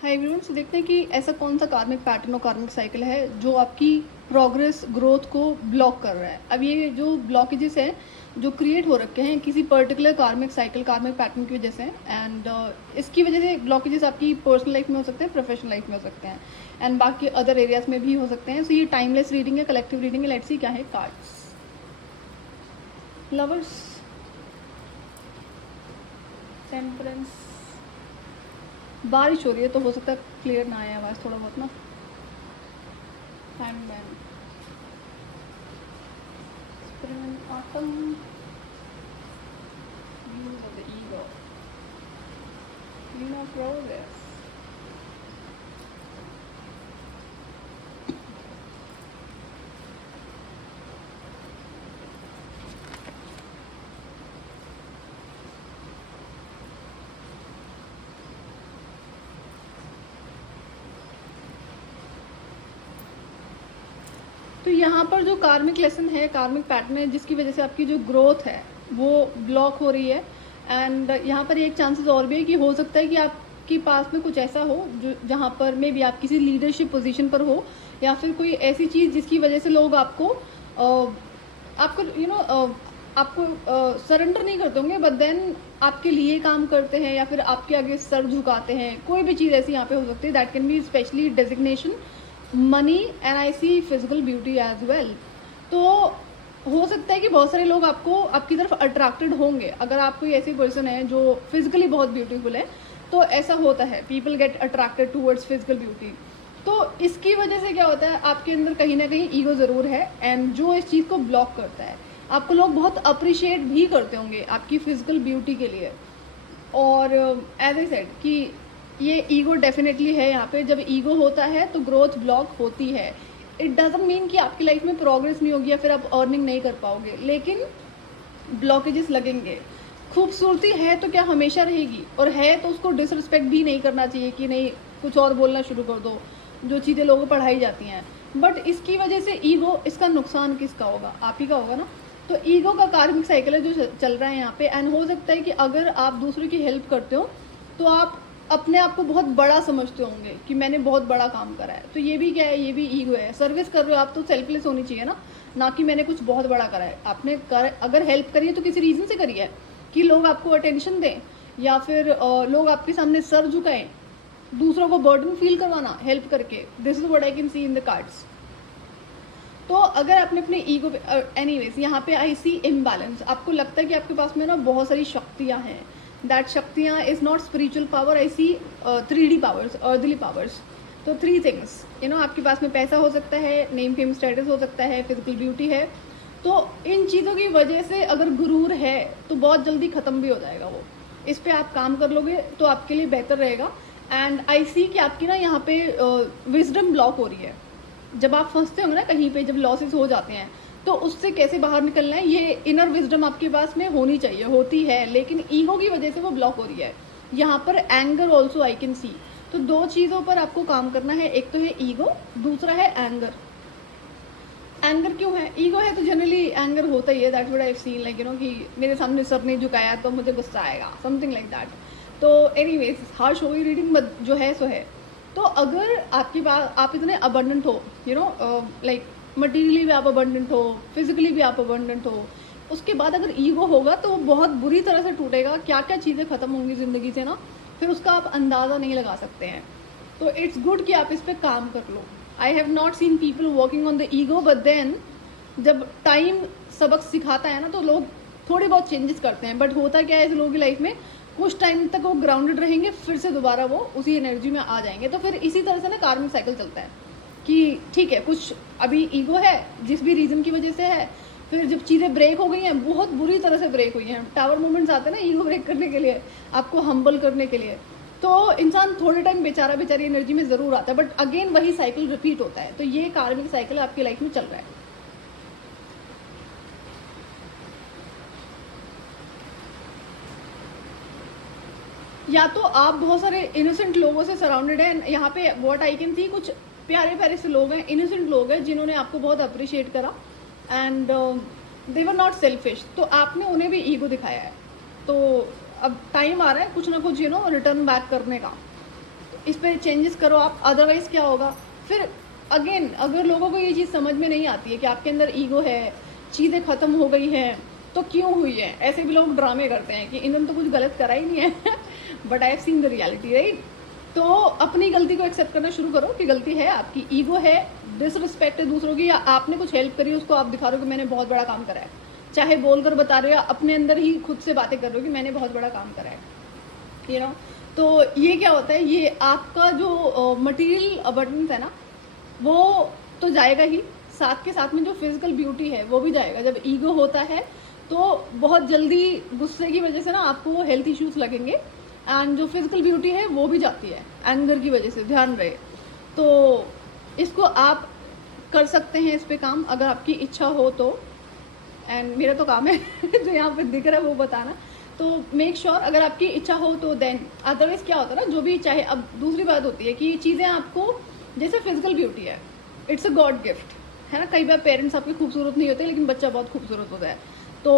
Hi everyone, सो देखते हैं कि ऐसा कौन सा कार्मिक पैटर्न और कार्मिक साइकिल है जो आपकी प्रोग्रेस ग्रोथ को ब्लॉक कर रहा है। अब ये जो ब्लॉकेजेस हैं जो क्रिएट हो रखे हैं किसी पर्टिकुलर कार्मिक साइकिल कार्मिक पैटर्न की वजह से, एंड इसकी वजह से ब्लॉकेजेस आपकी पर्सनल लाइफ में हो सकते हैं, प्रोफेशनल लाइफ में हो सकते हैं, एंड बाकी अदर एरियाज में भी हो सकते हैं। सो ये टाइमलेस रीडिंग है, कलेक्टिव रीडिंग है। लेट्स सी क्या है। Cards, lovers, temperance. बारिश हो रही है तो हो सकता है क्लियर ना आए आवाज़ थोड़ा बहुत ना। Handman, experiment, autumn, use of the ego, queen of roses. तो यहाँ पर जो कार्मिक लेसन है, कार्मिक पैटर्न है, जिसकी वजह से आपकी जो ग्रोथ है वो ब्लॉक हो रही है। एंड यहाँ पर एक चांसेस और भी है कि हो सकता है कि आपके पास में कुछ ऐसा हो जो जहाँ पर मे बी आप किसी लीडरशिप पोजीशन पर हो, या फिर कोई ऐसी चीज़ जिसकी वजह से लोग आपको आपको सरेंडर नहीं करते होंगे, बट देन आपके लिए काम करते हैं या फिर आपके आगे सर झुकाते हैं। कोई भी चीज़ ऐसी यहाँ पे हो सकती है। That can be specially designation, money, and I see physical beauty as well. तो हो सकता है कि बहुत सारे लोग आपकी तरफ अट्रैक्टेड होंगे। अगर आप कोई ऐसी पर्सन है जो फिजिकली बहुत ब्यूटीफुल है तो ऐसा होता है, people get attracted towards physical beauty. तो इसकी वजह से क्या होता है, आपके अंदर कहीं ना कहीं ईगो ज़रूर है, एंड जो इस चीज़ को ब्लॉक करता है। आपको लोग बहुत अप्रिशिएट भी करते होंगे आपकी फिजिकल ब्यूटी के लिए। और एज आई सेड कि ये ईगो डेफिनेटली है यहाँ पे। जब ईगो होता है तो ग्रोथ ब्लॉक होती है। इट डजंट मीन कि आपकी लाइफ में प्रोग्रेस नहीं होगी या फिर आप अर्निंग नहीं कर पाओगे, लेकिन ब्लॉकेजेस लगेंगे। खूबसूरती है तो क्या हमेशा रहेगी, और है तो उसको डिसरिस्पेक्ट भी नहीं करना चाहिए कि नहीं कुछ और बोलना शुरू कर दो, जो चीज़ें लोगों को पढ़ाई जाती हैं। बट इसकी वजह से ईगो, इसका नुकसान किसका होगा? आप ही का होगा ना। तो ईगो का कार्मिक साइकिल है जो चल रहा है यहाँ पे। एंड हो सकता है कि अगर आप दूसरों की हेल्प करते हो तो आप अपने आप को बहुत बड़ा समझते होंगे कि मैंने बहुत बड़ा काम करा है। तो ये भी क्या है, ये भी ईगो है। सर्विस कर रहे हो आप तो सेल्फलेस होनी चाहिए ना कि मैंने कुछ बहुत बड़ा करा है। आपने अगर हेल्प करी है तो किसी रीज़न से करी है, कि लोग आपको अटेंशन दें या फिर लोग आपके सामने सर झुकाएं, दूसरों को बर्डन फील करवाना हेल्प करके। This is what I can see in the cards. तो अगर आपने अपने ईगो एनीवेज यहाँ पे आई सी इम्बैलेंस। आपको लगता है कि आपके पास में ना बहुत सारी शक्तियाँ हैं। दैट शक्तियाँ is not spiritual power, I see 3D powers, earthly powers. तो 3 थिंग्स, आपके पास में पैसा हो सकता है, नेम फेम स्टेटस हो सकता है, फिजिकल ब्यूटी है। तो इन चीज़ों की वजह से अगर गुरूर है तो बहुत जल्दी ख़त्म भी हो जाएगा वो। इस पर आप काम कर लोगे तो आपके लिए बेहतर रहेगा। एंड आई सी कि आपकी ना यहाँ पे विजडम ब्लॉक हो रही है। जब आप फंसते होंगे ना कहीं पे, जब लॉसेस हो जाते हैं, तो उससे कैसे बाहर निकलना है, ये इनर विजडम आपके पास में होनी चाहिए, होती है, लेकिन ईगो की वजह से वो ब्लॉक हो रही है। यहाँ पर anger also I can see. तो 2 चीज़ों पर आपको काम करना है। एक तो है ईगो, दूसरा है एंगर। एंगर क्यों है? ईगो है तो जनरली एंगर होता ही है। That's what I have seen, like कि मेरे सामने सर नहीं झुकाया तो मुझे गुस्सा आएगा, समथिंग लाइक दैट। तो एनीवेज, हार्श हो गई रीडिंग, जो है सो है। तो अगर आपकी बात, आप इतने अबंडेंट हो, लाइक मटीरियली भी आप अबंडेंट हो, फिजिकली भी आप अबंडेंट हो, उसके बाद अगर ईगो होगा तो वो बहुत बुरी तरह से टूटेगा। क्या क्या चीज़ें ख़त्म होंगी ज़िंदगी से ना, फिर उसका आप अंदाज़ा नहीं लगा सकते हैं। तो इट्स गुड कि आप इस पर काम कर लो। I have not seen people working on the ego, but then जब टाइम सबक सिखाता है ना तो लोग थोड़े बहुत चेंजेस करते हैं। बट होता क्या है इस लोगों की लाइफ में, कुछ टाइम तक वो ग्राउंडेड रहेंगे, फिर से दोबारा वो उसी एनर्जी में आ जाएंगे। तो फिर इसी तरह से ना कार्मिक साइकिल चलता है कि ठीक है, कुछ अभी ईगो है जिस भी रीज़न की वजह से है, फिर जब चीज़ें ब्रेक हो गई हैं, बहुत बुरी तरह से ब्रेक हुई हैं, टावर मूवमेंट्स आते हैं ना ईगो ब्रेक करने के लिए, आपको हम्बल करने के लिए, तो इंसान थोड़े टाइम बेचारी एनर्जी में ज़रूर आता है, बट अगेन वही साइकिल रिपीट होता है। तो ये कार्मिक साइकिल आपकी लाइफ में चल रहा है। या तो आप बहुत सारे इनोसेंट लोगों से सराउंडेड हैं। यहाँ पे व्हाट आई कैन सी, कुछ प्यारे प्यारे से लोग हैं, इनोसेंट लोग हैं जिन्होंने आपको बहुत अप्रिशिएट करा, and they were not selfish. तो आपने उन्हें भी ईगो दिखाया है। तो अब टाइम आ रहा है कुछ ना कुछ रिटर्न बैक करने का। इस पे चेंजेस करो आप, अदरवाइज क्या होगा फिर। अगेन अगर लोगों को ये चीज़ समझ में नहीं आती है कि आपके अंदर ईगो है, चीज़ें ख़त्म हो गई हैं, तो क्यों हुई है, ऐसे भी लोग ड्रामे करते हैं कि इन्होंने तो कुछ गलत करा ही नहीं है but I have seen the reality, right. तो अपनी गलती को एक्सेप्ट करना शुरू करो कि गलती है आपकी, ईगो है, डिसरिस्पेक्ट है दूसरों की, या आपने कुछ हेल्प करी उसको आप दिखा रहे हो कि मैंने बहुत बड़ा काम करा है, चाहे बोलकर बता रहे हो या अपने अंदर ही खुद से बातें कर रहे हो कि मैंने बहुत बड़ा काम करा है, यू नो। तो ये क्या होता है, ये आपका जो मटेरियल अबंडेंस है ना, वो तो जाएगा ही, साथ के साथ में जो फिजिकल ब्यूटी है वो भी जाएगा। जब ईगो होता है तो बहुत जल्दी गुस्से की वजह से ना आपको हेल्थ इश्यूज लगेंगे, एंड जो फिजिकल ब्यूटी है वो भी जाती है एंगर की वजह से, ध्यान रहे। तो इसको आप कर सकते हैं, इस पे काम अगर आपकी इच्छा हो तो, एंड मेरा तो काम है जो यहाँ पे दिख रहा है वो बताना। तो मेक श्योर अगर आपकी इच्छा हो तो देन, अदरवाइज क्या होता है ना, जो भी चाहे। अब दूसरी बात होती है कि चीज़ें आपको, जैसे फिजिकल ब्यूटी है, इट्स अ गॉड गिफ्ट, है ना। कई बार पेरेंट्स आपके खूबसूरत नहीं होते लेकिन बच्चा बहुत खूबसूरत होता है। तो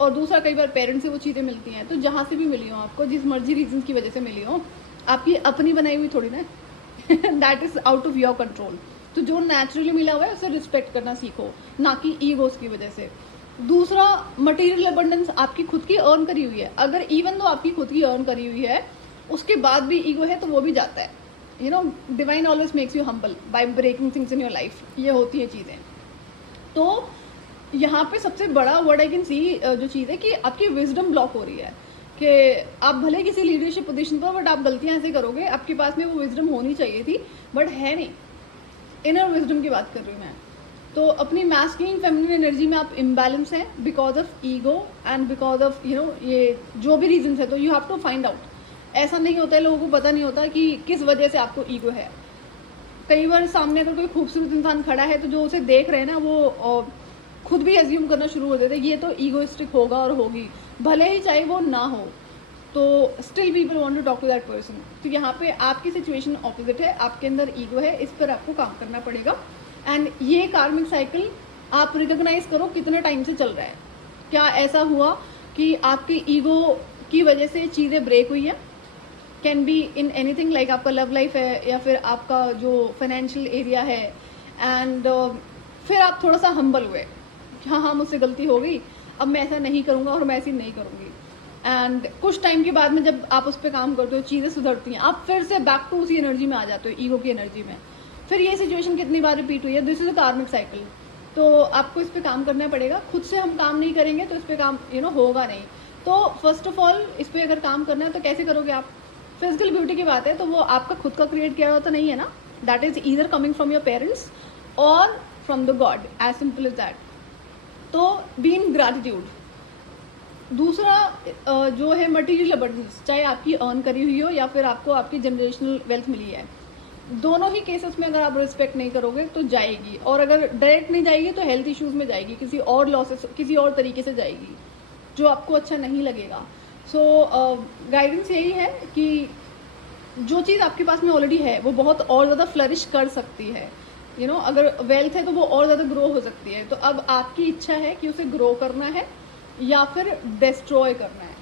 और दूसरा, कई बार पेरेंट्स से वो चीज़ें मिलती हैं, तो जहाँ से भी मिली हो आपको, जिस मर्जी रीजन की वजह से मिली हो, आपकी अपनी बनाई हुई थोड़ी ना that is out of your control. तो जो नेचुरली मिला हुआ है उसे रिस्पेक्ट करना सीखो, ना कि ईगोस की वजह से। दूसरा, मटेरियल अबंडेंस आपकी खुद की अर्न करी हुई है, अगर इवन तो आपकी खुद की अर्न करी हुई है उसके बाद भी ईगो है तो वो भी जाता है, you know. Divine always makes you humble by breaking things in your life, ये होती है चीज़ें। तो यहाँ पे सबसे बड़ा वर्ड आई कैन सी जो चीज़ है कि आपकी विजडम ब्लॉक हो रही है, कि आप भले किसी लीडरशिप पोजीशन पर, बट आप गलतियाँ ऐसे करोगे, आपके पास में वो विजडम होनी चाहिए थी बट है नहीं। इनर विजडम की बात कर रही हूँ मैं। तो अपनी मैस्कुलिन फेमिनिन एनर्जी में आप इम्बैलेंस हैं because of ego and because of you know ये जो भी रीजन है। तो you have to find out. ऐसा नहीं होता है, लोगों को पता नहीं होता कि किस वजह से आपको ईगो है। कई बार सामने अगर कोई खूबसूरत इंसान खड़ा है तो जो उसे देख रहे हैं ना, वो खुद भी एज्यूम करना शुरू कर देते हैं ये तो ईगोइस्टिक होगा और होगी, भले ही चाहे वो ना हो, तो still people want to talk to that person. तो यहाँ पे आपकी सिचुएशन ऑपोजिट है, आपके अंदर ईगो है, इस पर आपको काम करना पड़ेगा। एंड ये कार्मिक साइकिल आप रिकॉग्नाइज करो कितने टाइम से चल रहा है। क्या ऐसा हुआ कि आपकी ईगो की वजह से चीज़ें ब्रेक हुई हैं? Can be in anything, like आपका लव लाइफ है या फिर आपका जो फाइनेंशियल एरिया है, एंड फिर आप थोड़ा सा हम्बल हुए कि हाँ मुझसे गलती हो गई, अब मैं ऐसा नहीं करूँगा और मैं ऐसी नहीं करूँगी। एंड कुछ टाइम के बाद में जब आप उस पर काम करते हो, चीज़ें सुधरती हैं, आप फिर से बैक टू उसी एनर्जी में आ जाते हो, ईगो की एनर्जी में। फिर ये सिचुएशन कितनी बार रिपीट हुई है, दिस इज अ कार्मिक साइकिल। तो आपको इस पर काम करना पड़ेगा। खुद से हम काम नहीं करेंगे तो इस पर काम होगा नहीं। तो फर्स्ट ऑफ ऑल इस पर अगर काम करना है तो कैसे करोगे आप? फिजिकल ब्यूटी की बात है तो वो आपका खुद का क्रिएट किया हुआ तो नहीं है ना, that is either coming from your parents और from the god, as simple is that. तो बी इन ग्रैटिट्यूड। दूसरा जो है मटीरियल अबंडेंस, चाहे आपकी अर्न करी हुई हो या फिर आपको आपकी जनरेशनल वेल्थ मिली है, दोनों ही केसेस में अगर आप रिस्पेक्ट नहीं करोगे तो जाएगी, और अगर डायरेक्ट नहीं जाएगी तो हेल्थ इश्यूज में जाएगी, किसी और लॉसेस, किसी और तरीके से जाएगी जो आपको अच्छा नहीं लगेगा। सो गाइडेंस यही है कि जो चीज़ आपके पास में ऑलरेडी है वो बहुत और ज़्यादा फ्लरिश कर सकती है, अगर वेल्थ है तो वो और ज़्यादा ग्रो हो सकती है। तो अब आपकी इच्छा है कि उसे ग्रो करना है या फिर डिस्ट्रॉय करना है।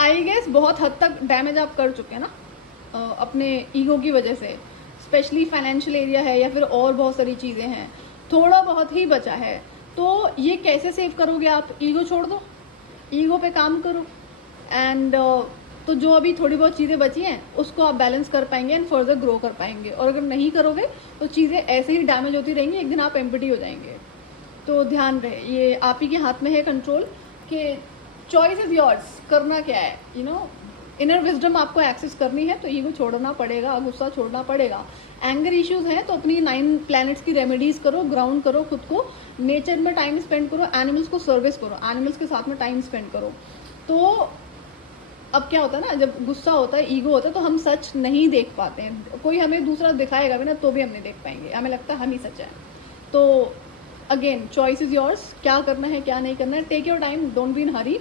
आई गेस बहुत हद तक डैमेज आप कर चुके हैं ना अपने ईगो की वजह से, स्पेशली फाइनेंशियल एरिया है या फिर और बहुत सारी चीज़ें हैं, थोड़ा बहुत ही बचा है। तो ये कैसे सेव करोगे आप? ईगो छोड़ दो, ईगो पे काम करो, एंड तो जो अभी थोड़ी बहुत चीज़ें बची हैं उसको आप बैलेंस कर पाएंगे एंड फर्दर ग्रो कर पाएंगे। और अगर नहीं करोगे तो चीज़ें ऐसे ही डैमेज होती रहेंगी, एक दिन आप एम्प्टी हो जाएंगे। तो ध्यान रहे, ये आप ही के हाथ में है कंट्रोल, कि चॉइस इज योर्स, करना क्या है। इनर विजडम आपको एक्सेस करनी है तो ईगो छोड़ना पड़ेगा, गुस्सा छोड़ना पड़ेगा। एंगर इश्यूज हैं तो अपनी 9 प्लैनेट्स की रेमेडीज करो, ग्राउंड करो खुद को, नेचर में टाइम स्पेंड करो, एनिमल्स को सर्विस करो, एनिमल्स के साथ में टाइम स्पेंड करो। तो अब क्या होता है ना, जब गुस्सा होता है, ईगो होता है, तो हम सच नहीं देख पाते हैं। कोई हमें दूसरा दिखाएगा भी ना तो भी हम नहीं देख पाएंगे, हमें लगता है हम ही सच है। तो अगेन चॉइस इज योर्स, क्या करना है क्या नहीं करना है, take your time, don't be in hurry.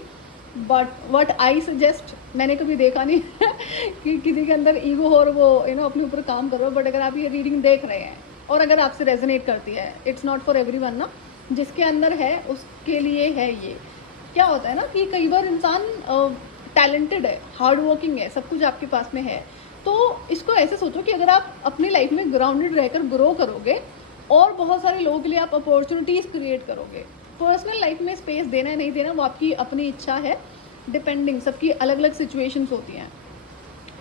But what I suggest, मैंने कभी देखा नहीं कि किसी के अंदर ईगो हो और वो अपने ऊपर काम करो, बट अगर आप ये रीडिंग देख रहे हैं और अगर आपसे रेजोनेट करती है, इट्स नॉट फॉर एवरीवन ना, जिसके अंदर है उसके लिए है। ये क्या होता है ना कि कई बार इंसान टैलेंटेड है, हार्ड वर्किंग है, सब कुछ आपके पास में है, तो इसको ऐसे सोचो कि अगर आप अपनी लाइफ में ग्राउंडेड रहकर ग्रो करोगे और बहुत सारे लोगों के लिए आप अपॉर्चुनिटीज़ क्रिएट करोगे। पर्सनल लाइफ में स्पेस देना है नहीं देना वो आपकी अपनी इच्छा है, डिपेंडिंग, सबकी अलग अलग सिचुएशंस होती हैं।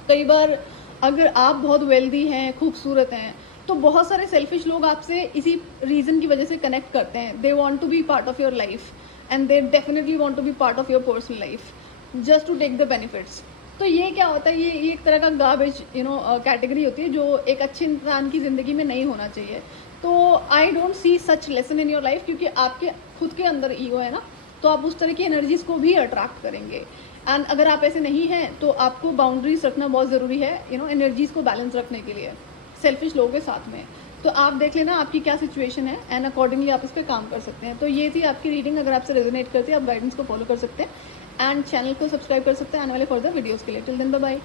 कई बार अगर आप बहुत वेल्दी हैं, खूबसूरत हैं, तो बहुत सारे सेल्फिश लोग आपसे इसी रीज़न की वजह से कनेक्ट करते हैं। They want to be part of your life and they definitely want to be part of your personal life just to take the benefits. तो ये क्या होता है, ये एक तरह का गार्बेज कैटेगरी होती है जो एक अच्छे इंसान की ज़िंदगी में नहीं होना चाहिए। तो I don't see such lesson in your life, क्योंकि आपके खुद के अंदर ईगो है ना, तो आप उस तरह की एनर्जीज़ को भी अट्रैक्ट करेंगे। एंड अगर आप ऐसे नहीं हैं तो आपको बाउंड्रीज रखना बहुत ज़रूरी है, एनर्जीज़ को बैलेंस रखने के लिए सेल्फिश लोगों के साथ में। तो आप देख लेना आपकी क्या सिचुएशन है एंड अकॉर्डिंगली आप इस पर काम कर सकते हैं। तो ये थी आपकी रीडिंग, अगर आपसे रेजोनेट करती है आप गाइडेंस को फॉलो कर सकते हैं एंड चैनल को सब्सक्राइब कर सकते हैं आने वाले फर्दर वीडियोज़ के लिए। Till then bye bye.